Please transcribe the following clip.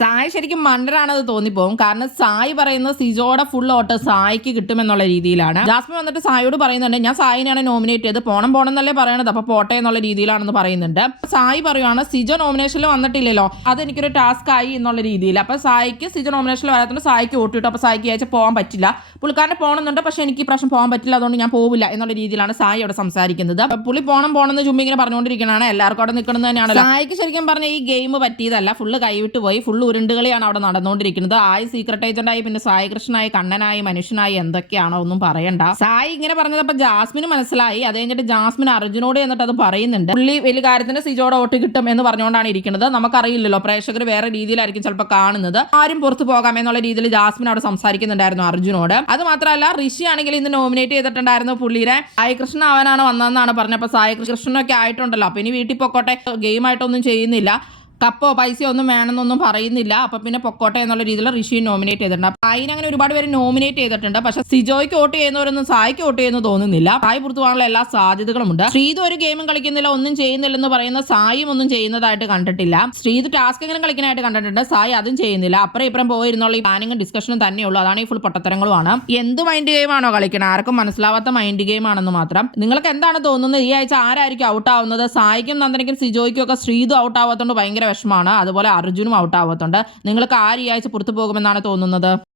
സായി ശരിക്കും മണ്ടരാണെന്ന് തോന്നിപ്പോകും. കാരണം സായി പറയുന്നത് സിജോയുടെ ഫുൾ ഓട്ട് സായിക്ക് കിട്ടുമെന്നുള്ള രീതിയിലാണ്. ജാസ്മിൻ വന്നിട്ട് സായിയോട് പറയുന്നുണ്ട്, ഞാൻ സായിനെയാണ് നോമിനേറ്റ് ചെയ്ത് പോണം എന്നല്ലേ പറയണത്, അപ്പൊ പോട്ടെ എന്നുള്ള രീതിയിലാണെന്ന് പറയുന്നുണ്ട്. സായി പറയുവാണ് സിജോ നോമിനേഷനിൽ വന്നിട്ടില്ലല്ലോ, അതെനിക്കൊരു ടാസ്ക് ആയി എന്നുള്ള രീതിയിൽ. അപ്പൊ സായിക്ക് സിജോ നോമിനേഷനിൽ വരാത്തതുകൊണ്ട് സായിക്ക് വോട്ട് കിട്ടും. അപ്പൊ സായിക്ക് അയച്ചാൽ പോകാൻ പറ്റില്ല, പുള്ളിക്കാരനെ പോകണമെന്നുണ്ട്, പക്ഷെ എനിക്ക് ഈ പ്രാവശ്യം പോകാൻ പറ്റില്ല, അതുകൊണ്ട് ഞാൻ പോവില്ല എന്നുള്ള രീതിയിലാണ് സായി അവിടെ സംസാരിക്കുന്നത്. പുള്ളി പോകണമെന്ന് ചുമ്മാ ഇങ്ങനെ പറഞ്ഞുകൊണ്ടിരിക്കണതാണ്. എല്ലാവർക്കും അവിടെ നിൽക്കുന്നത് തന്നെയാണ്. സായിക്ക് ശരിക്കും പറഞ്ഞ ഈ ഗെയിം പറ്റിയതല്ല, ഫുള്ള് കൈവിട്ട് പോയി, ഫുള്ള് ഉരുണ്ടുകളിയാണ് അവിടെ നടന്നുകൊണ്ടിരിക്കുന്നത്. ആയി സീക്രട്ട് ഏജന്റായി, പിന്നെ സായി കൃഷ്ണനായി, കണ്ണനായി, മനുഷ്യനായി, എന്തൊക്കെയാണോ ഒന്നും പറയണ്ട. സായി ഇങ്ങനെ പറഞ്ഞത് ജാസ്മിന് മനസ്സിലായി. അത് കഴിഞ്ഞിട്ട് ജാസ്മിൻ അർജുനോട് എന്നിട്ട് അത് പറയുന്നുണ്ട്, പുള്ളി വലിയ കാര്യത്തിന് സിജോയുടെ വോട്ട് കിട്ടും എന്ന് പറഞ്ഞുകൊണ്ടാണ് ഇരിക്കുന്നത്. നമുക്കറിയില്ലല്ലോ, പ്രേക്ഷകർ വേറെ രീതിയിലായിരിക്കും ചിലപ്പോൾ കാണുന്നത്. ആരും പുറത്തു പോകാം എന്നുള്ള രീതിയിൽ ജാസ്മിൻ അവിടെ സംസാരിക്കുന്നുണ്ടായിരുന്നു അർജുനോട്. അത് മാത്രമല്ല ഋഷി ആണെങ്കിൽ ഇന്ന് നോമിനേറ്റ് ചെയ്തിട്ടുണ്ടായിരുന്നു പുള്ളിയെ. സായി കൃഷ്ണൻ അവനാണ് വന്നതെന്നാണ് പറഞ്ഞപ്പോൾ സായി കൃഷ്ണനൊക്കെ ആയിട്ടുണ്ടല്ലോ, അപ്പൊ ഇനി വീട്ടിൽ പൊക്കോട്ടെ, ഗെയിം ആയിട്ടൊന്നും ചെയ്യുന്നില്ല, കപ്പോ പൈസയോ ഒന്നും വേണമെന്നൊന്നും പറയുന്നില്ല, അപ്പൊ പിന്നെ പൊക്കോട്ടെ എന്നുള്ള രീതിയിൽ ഋഷി നോമിനേറ്റ് ചെയ്തിട്ടുണ്ട്. അപ്പൊ അതിന് അങ്ങനെ ഒരുപാട് പേര് നോമിനേറ്റ് ചെയ്തിട്ടുണ്ട്. പക്ഷെ സിജോയ്ക്ക് വോട്ട് ചെയ്യുന്നവരൊന്നും സായിക്ക് വോട്ട് ചെയ്യുന്നു തോന്നുന്നില്ല. സായി പുറത്തു പോകാനുള്ള എല്ലാ സാധ്യതകളുമുണ്ട്. ശ്രീതു ഒരു ഗെയിമും കളിക്കുന്നില്ല, ഒന്നും ചെയ്യുന്നില്ലെന്ന് പറയുന്ന സായും ഒന്നും ചെയ്യുന്നതായിട്ട് കണ്ടിട്ടില്ല. ശ്രീതു ടാസ്ക് എങ്ങനെ കളിക്കാനായിട്ട് കണ്ടിട്ടുണ്ട്, സായി അതും ചെയ്യുന്നില്ല. അപ്പുറം ഇപ്പുറം പോയിരുന്നുള്ള ഈ പ്ലാനിങ്ങും ഡിസ്കഷനും തന്നെയുള്ളൂ. അതാണ് ഈ ഫുൾ പൊട്ടത്തരങ്ങളുമാണ്. എന്ത് മൈൻഡ് ഗെയിം ആണോ കളിക്കണം, ആർക്കും മനസ്സിലാവാത്ത മൈൻഡ് ഗെയിം ആണെന്ന് മാത്രം. നിങ്ങൾക്ക് എന്താണ് തോന്നുന്നത്, ഈ ആഴ്ച ആരായിരിക്കും ഔട്ട് ആവുന്നത്? സായിക്കും നന്ദനയ്ക്കും സിജോയ്ക്കും ഒക്കെ ശ്രീതു ഔട്ട് ആവാത്തതുകൊണ്ട് ഭയങ്കര വിഷമമാണ്. അതുപോലെ അർജുനും ഔട്ട് ആവത്തുണ്ട്. നിങ്ങൾക്ക് ആര് ഈ ആഴ്ച പുറത്തു പോകുമെന്നാണ് തോന്നുന്നത്?